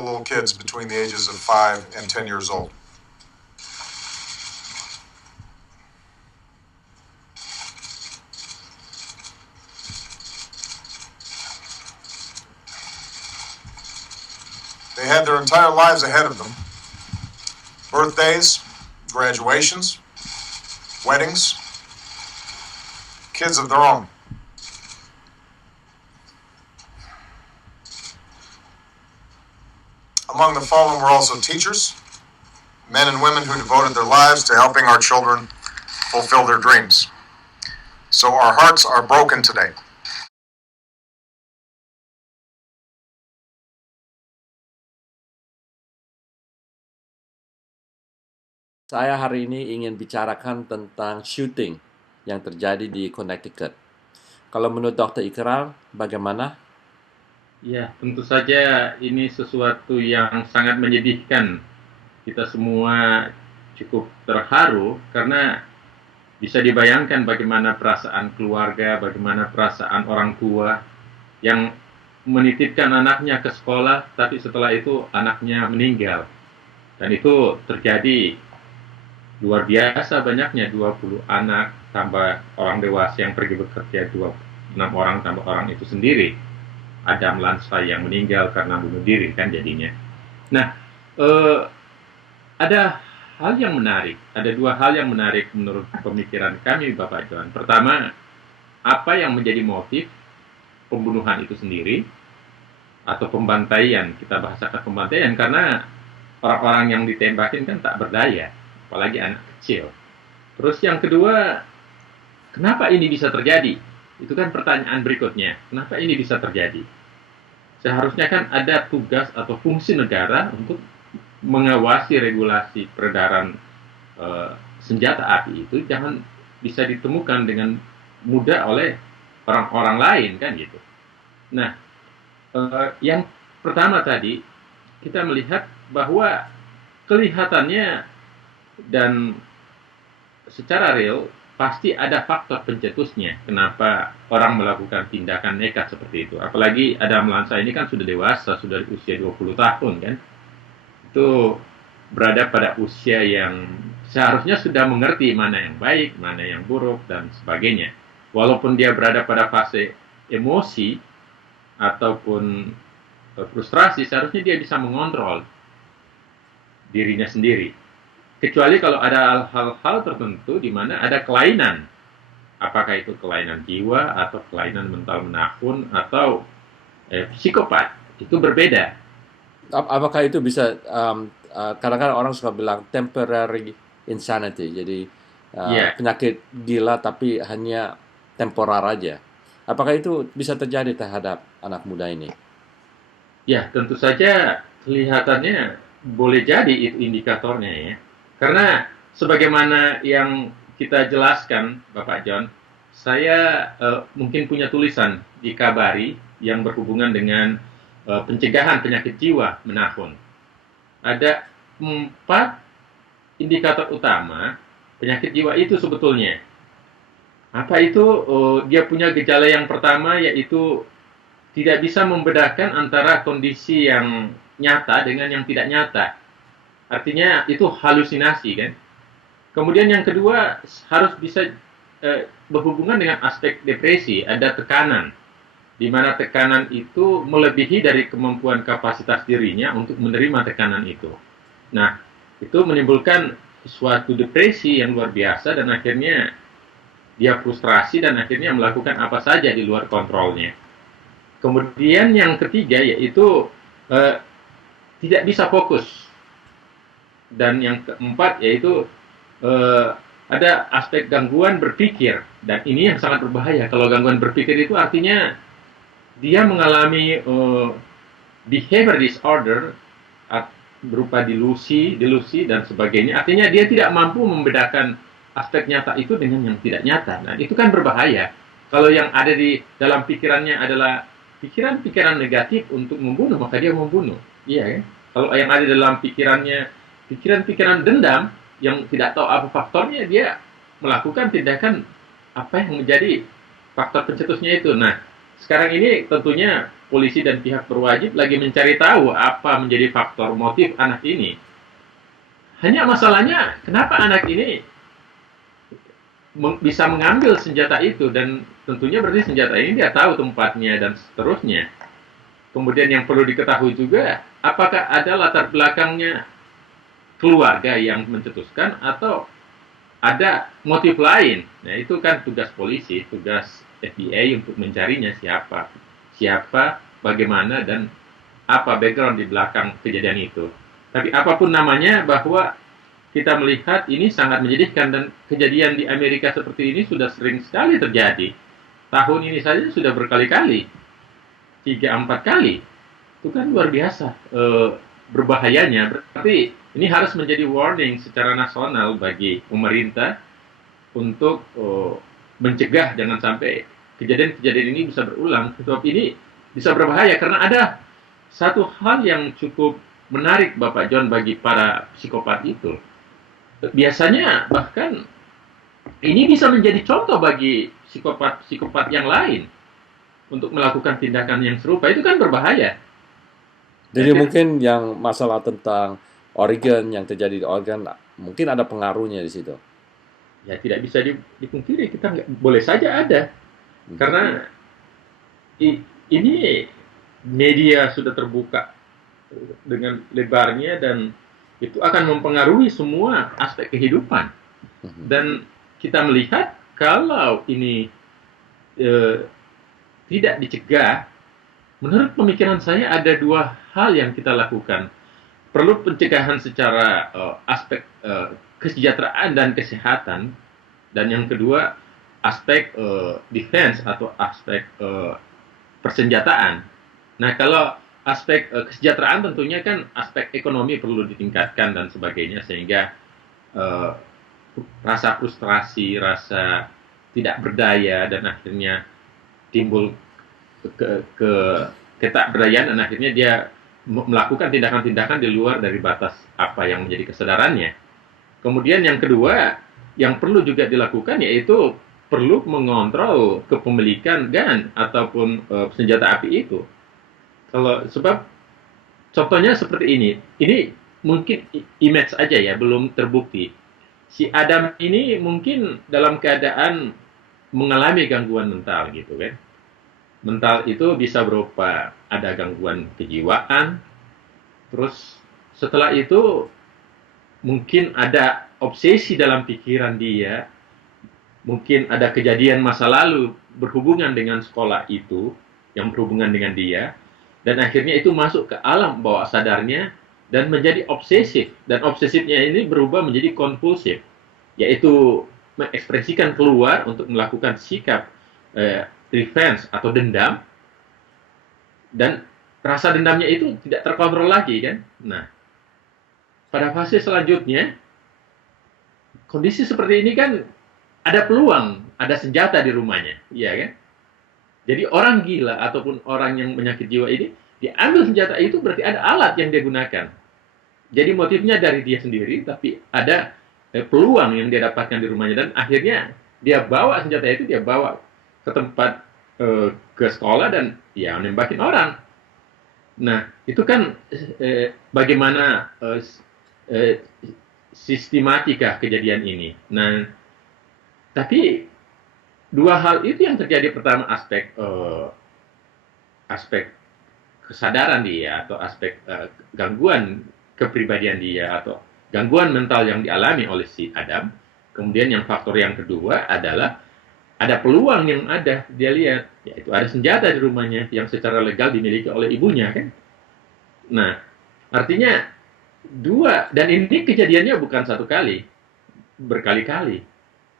beautiful little kids between the ages of 5 and 10 years old. They had their entire lives ahead of them. Birthdays, graduations, weddings, kids of their own. Among the fallen were also teachers, men and women who devoted their lives to helping our children fulfill their dreams. So our hearts are broken today. Saya hari ini ingin bicarakan tentang shooting yang terjadi di Connecticut. Kalau menurut Dr. Ikrar, bagaimana? Ya, tentu saja ini sesuatu yang sangat menyedihkan. Kita semua cukup terharu karena bisa dibayangkan bagaimana perasaan keluarga, bagaimana perasaan orang tua yang menitipkan anaknya ke sekolah, tapi setelah itu anaknya meninggal. Dan itu terjadi luar biasa banyaknya, 20 anak tambah orang dewasa yang pergi bekerja, 26 orang tambah orang itu sendiri. Adam Lansai yang meninggal karena bunuh diri kan jadinya. Nah, ada hal yang menarik, ada dua hal yang menarik menurut pemikiran kami Bapak John. Pertama, apa yang menjadi motif pembunuhan itu sendiri atau pembantaian, kita bahasakan pembantaian karena orang-orang yang ditembakin kan tak berdaya, apalagi anak kecil. Terus yang kedua, kenapa ini bisa terjadi? Itu kan pertanyaan berikutnya. Kenapa ini bisa terjadi? Seharusnya kan ada tugas atau fungsi negara untuk mengawasi regulasi peredaran senjata api itu jangan bisa ditemukan dengan mudah oleh orang-orang lain kan gitu. Nah, yang pertama tadi kita melihat bahwa kelihatannya dan secara real pasti ada faktor pencetusnya kenapa orang melakukan tindakan nekat seperti itu. Apalagi Adam Lansai ini kan sudah dewasa, sudah usia 20 tahun kan. Itu berada pada usia yang seharusnya sudah mengerti mana yang baik, mana yang buruk, dan sebagainya. Walaupun dia berada pada fase emosi ataupun frustrasi, seharusnya dia bisa mengontrol dirinya sendiri. Kecuali kalau ada hal-hal tertentu di mana ada kelainan. Apakah itu kelainan jiwa, atau kelainan mental menakun, atau psikopat. Itu berbeda. Apakah itu bisa, kadang-kadang orang suka bilang temporary insanity, jadi penyakit gila tapi hanya temporar aja. Apakah itu bisa terjadi terhadap anak muda ini? Ya, tentu saja kelihatannya boleh jadi itu indikatornya ya. Karena sebagaimana yang kita jelaskan, Bapak John, saya mungkin punya tulisan di Kabari yang berhubungan dengan pencegahan penyakit jiwa menakun. Ada 4 indikator utama penyakit jiwa itu sebetulnya. Apa itu? Dia punya gejala yang pertama yaitu tidak bisa membedakan antara kondisi yang nyata dengan yang tidak nyata. Artinya itu halusinasi kan. Kemudian yang kedua harus bisa berhubungan dengan aspek depresi, ada tekanan, di mana tekanan itu melebihi dari kemampuan kapasitas dirinya untuk menerima tekanan itu. Nah, itu menimbulkan suatu depresi yang luar biasa dan akhirnya dia frustrasi dan akhirnya melakukan apa saja di luar kontrolnya. Kemudian yang ketiga yaitu tidak bisa fokus. Dan yang keempat yaitu ada aspek gangguan berpikir, dan ini yang sangat berbahaya. Kalau gangguan berpikir itu artinya dia mengalami behavior disorder berupa delusi dan sebagainya. Artinya dia tidak mampu membedakan aspek nyata itu dengan yang tidak nyata. Nah, itu kan berbahaya. Kalau yang ada di dalam pikirannya adalah pikiran-pikiran negatif untuk membunuh, maka dia membunuh. Iya kan? Kalau yang ada dalam pikirannya pikiran-pikiran dendam yang tidak tahu apa faktornya, dia melakukan tindakan apa yang menjadi faktor pencetusnya itu. Nah, sekarang ini tentunya polisi dan pihak berwajib lagi mencari tahu apa menjadi faktor motif anak ini. Hanya masalahnya, kenapa anak ini bisa mengambil senjata itu, dan tentunya berarti senjata ini dia tahu tempatnya dan seterusnya. Kemudian yang perlu diketahui juga, apakah ada latar belakangnya keluarga yang mencetuskan atau ada motif lain. Nah, itu kan tugas polisi, tugas FBI untuk mencarinya siapa, bagaimana, dan apa background di belakang kejadian itu. Tapi apapun namanya, bahwa kita melihat ini sangat menyedihkan, dan kejadian di Amerika seperti ini sudah sering sekali terjadi. Tahun ini saja sudah berkali-kali, 3-4 kali. Itu kan luar biasa berbahayanya. Berarti ini harus menjadi warning secara nasional bagi pemerintah untuk mencegah jangan sampai kejadian-kejadian ini bisa berulang. Sebab ini bisa berbahaya karena ada satu hal yang cukup menarik, Bapak John, bagi para psikopat itu. Biasanya bahkan ini bisa menjadi contoh bagi psikopat-psikopat yang lain untuk melakukan tindakan yang serupa. Itu kan berbahaya. Jadi mungkin yang masalah tentang Oregon yang terjadi di Oregon mungkin ada pengaruhnya di situ. Ya tidak bisa dipungkiri, kita boleh saja ada. Karena ini media sudah terbuka dengan lebarnya, dan itu akan mempengaruhi semua aspek kehidupan. Dan kita melihat kalau ini tidak dicegah, menurut pemikiran saya ada dua hal yang kita lakukan. Perlu pencegahan secara aspek kesejahteraan dan kesehatan, dan yang kedua aspek defense atau aspek persenjataan. Nah, kalau aspek kesejahteraan tentunya kan aspek ekonomi perlu ditingkatkan dan sebagainya, sehingga rasa frustrasi, rasa tidak berdaya, dan akhirnya timbul ketakberdayaan, dan akhirnya dia melakukan tindakan-tindakan di luar dari batas apa yang menjadi kesadarannya. Kemudian yang kedua yang perlu juga dilakukan yaitu perlu mengontrol kepemilikan gun ataupun senjata api itu. Sebab contohnya seperti ini mungkin image aja ya, belum terbukti. Si Adam ini mungkin dalam keadaan mengalami gangguan mental gitu kan. Mental itu bisa berupa ada gangguan kejiwaan, terus setelah itu mungkin ada obsesi dalam pikiran dia, mungkin ada kejadian masa lalu berhubungan dengan sekolah itu, yang berhubungan dengan dia, dan akhirnya itu masuk ke alam bawah sadarnya dan menjadi obsesif, dan obsesifnya ini berubah menjadi kompulsif, yaitu mengekspresikan keluar untuk melakukan sikap revenge atau dendam, dan rasa dendamnya itu tidak terkontrol lagi kan. Nah, pada fase selanjutnya kondisi seperti ini kan ada peluang, ada senjata di rumahnya, iya kan? Jadi orang gila ataupun orang yang penyakit jiwa ini diambil senjata itu, berarti ada alat yang dia gunakan. Jadi motifnya dari dia sendiri, tapi ada peluang yang dia dapatkan di rumahnya, dan akhirnya dia bawa senjata itu, dia bawa ke tempat ke sekolah dan ya nembakin orang. Nah, itu kan bagaimana sistematika kejadian ini. Nah, tapi dua hal itu yang terjadi. Pertama, aspek kesadaran dia atau aspek gangguan kepribadian dia atau gangguan mental yang dialami oleh si Adam. Kemudian yang faktor yang kedua adalah ada peluang yang ada, dia lihat, yaitu ada senjata di rumahnya yang secara legal dimiliki oleh ibunya kan. Nah, artinya dua, dan ini kejadiannya bukan satu kali, berkali-kali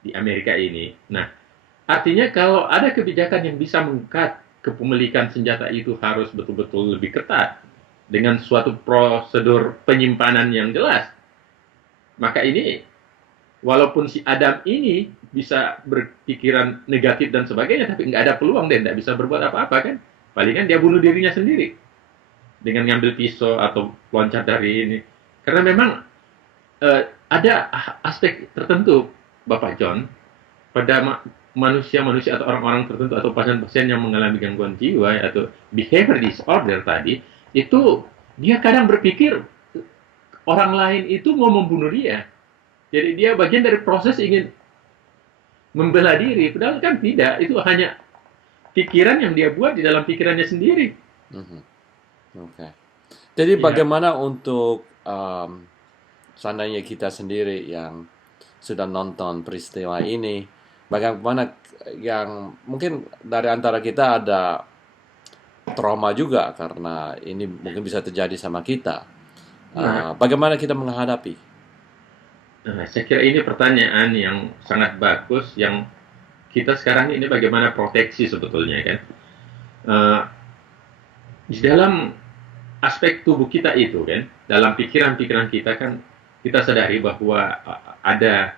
di Amerika ini. Nah, artinya kalau ada kebijakan yang bisa mengkat kepemilikan senjata itu harus betul-betul lebih ketat dengan suatu prosedur penyimpanan yang jelas, maka ini walaupun si Adam ini bisa berpikiran negatif dan sebagainya, tapi nggak ada peluang, dia nggak bisa berbuat apa-apa kan. Palingan dia bunuh dirinya sendiri dengan ngambil pisau atau loncat dari ini. Karena memang ada aspek tertentu, Bapak John, manusia-manusia atau orang-orang tertentu atau pasien-pasien yang mengalami gangguan jiwa atau behavior disorder tadi, itu dia kadang berpikir orang lain itu mau membunuh dia. Jadi dia bagian dari proses ingin membela diri, padahal kan tidak, itu hanya pikiran yang dia buat di dalam pikirannya sendiri. Mhm. Oke. Jadi Ya, bagaimana untuk seandainya kita sendiri yang sudah nonton peristiwa ini, bagaimana yang mungkin dari antara kita ada trauma juga karena ini mungkin bisa terjadi sama kita. nah, Bagaimana kita menghadapi? saya kira ini pertanyaan yang sangat bagus, yang kita sekarang ini bagaimana proteksi sebetulnya kan. Eh, di dalam aspek tubuh kita itu kan, dalam pikiran-pikiran kita kan, kita sadari bahwa ada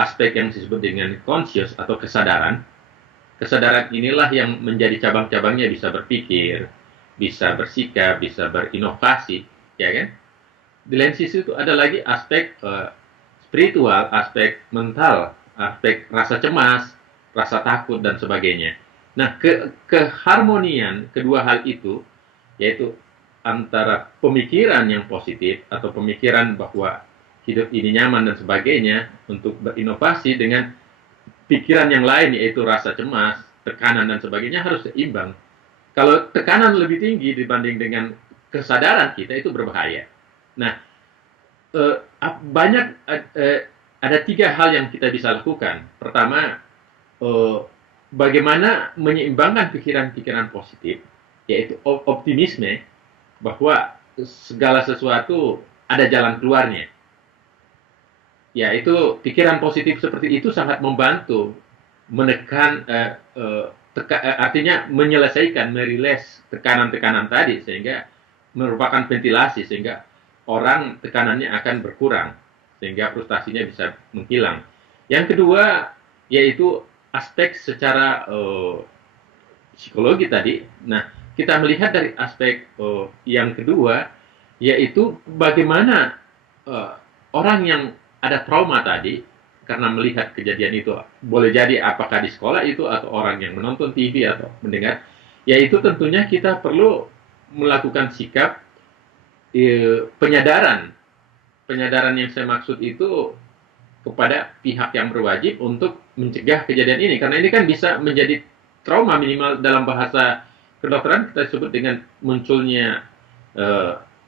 aspek yang disebut dengan conscious atau kesadaran. Kesadaran inilah yang menjadi cabang-cabangnya bisa berpikir, bisa bersikap, bisa berinovasi, ya kan? Di lain sisi itu ada lagi aspek spiritual, aspek mental, aspek rasa cemas, rasa takut dan sebagainya. Nah, keharmonian kedua hal itu, yaitu antara pemikiran yang positif atau pemikiran bahwa hidup ini nyaman dan sebagainya untuk berinovasi dengan pikiran yang lain yaitu rasa cemas, tekanan dan sebagainya harus seimbang. Kalau tekanan lebih tinggi dibanding dengan kesadaran kita itu berbahaya. Nah, banyak ada tiga hal yang kita bisa lakukan. Pertama, bagaimana menyeimbangkan pikiran-pikiran positif, yaitu optimisme bahwa segala sesuatu ada jalan keluarnya. Ya, itu pikiran positif seperti itu sangat membantu menekan, artinya menyelesaikan, merilis tekanan-tekanan tadi sehingga merupakan ventilasi sehingga orang tekanannya akan berkurang sehingga frustasinya bisa menghilang. Yang kedua yaitu aspek secara psikologi tadi. Nah, kita melihat dari aspek yang kedua yaitu bagaimana orang yang ada trauma tadi karena melihat kejadian itu, boleh jadi apakah di sekolah itu atau orang yang menonton TV atau mendengar, yaitu tentunya kita perlu melakukan sikap penyadaran. Penyadaran yang saya maksud itu kepada pihak yang berwajib untuk mencegah kejadian ini, karena ini kan bisa menjadi trauma, minimal dalam bahasa kedokteran kita sebut dengan munculnya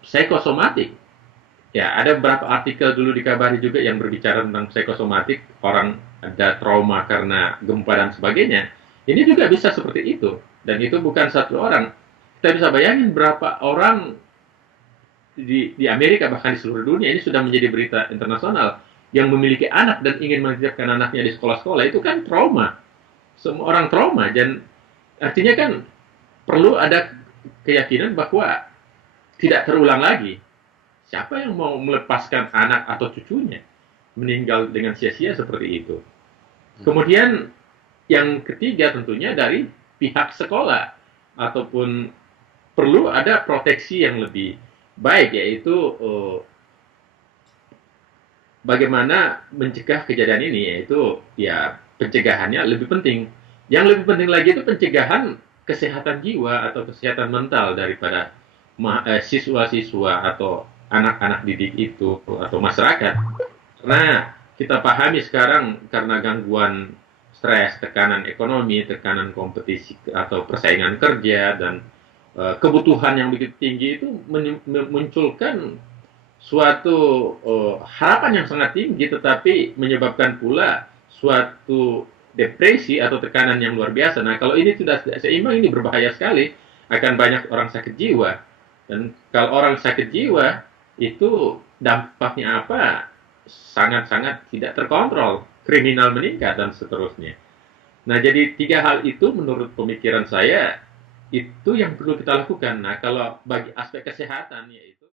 psikosomatik. Ya, ada beberapa artikel dulu di Kabari juga yang berbicara tentang psikosomatik, orang ada trauma karena gempa dan sebagainya. Ini juga bisa seperti itu, dan itu bukan satu orang. Kita bisa bayangin berapa orang di Amerika, bahkan di seluruh dunia, ini sudah menjadi berita internasional, yang memiliki anak dan ingin menitipkan anaknya di sekolah-sekolah, itu kan trauma. Semua orang trauma, dan artinya kan perlu ada keyakinan bahwa tidak terulang lagi. Siapa yang mau melepaskan anak atau cucunya meninggal dengan sia-sia seperti itu? Kemudian yang ketiga tentunya dari pihak sekolah, ataupun perlu ada proteksi yang lebih baik, yaitu bagaimana mencegah kejadian ini, yaitu ya pencegahannya lebih penting. Yang lebih penting lagi itu pencegahan kesehatan jiwa atau kesehatan mental daripada siswa-siswa atau anak-anak didik itu atau masyarakat. Karena kita pahami sekarang karena gangguan stres, tekanan ekonomi, tekanan kompetisi atau persaingan kerja dan kebutuhan yang begitu tinggi itu memunculkan suatu harapan yang sangat tinggi, tetapi menyebabkan pula suatu depresi atau tekanan yang luar biasa. Nah, kalau ini sudah seimbang, ini berbahaya sekali, akan banyak orang sakit jiwa. Dan kalau orang sakit jiwa, itu dampaknya apa? Sangat-sangat tidak terkontrol, kriminal meningkat, dan seterusnya. Nah, jadi tiga hal itu menurut pemikiran saya, itu yang perlu kita lakukan. Nah, kalau bagi aspek kesehatan, yaitu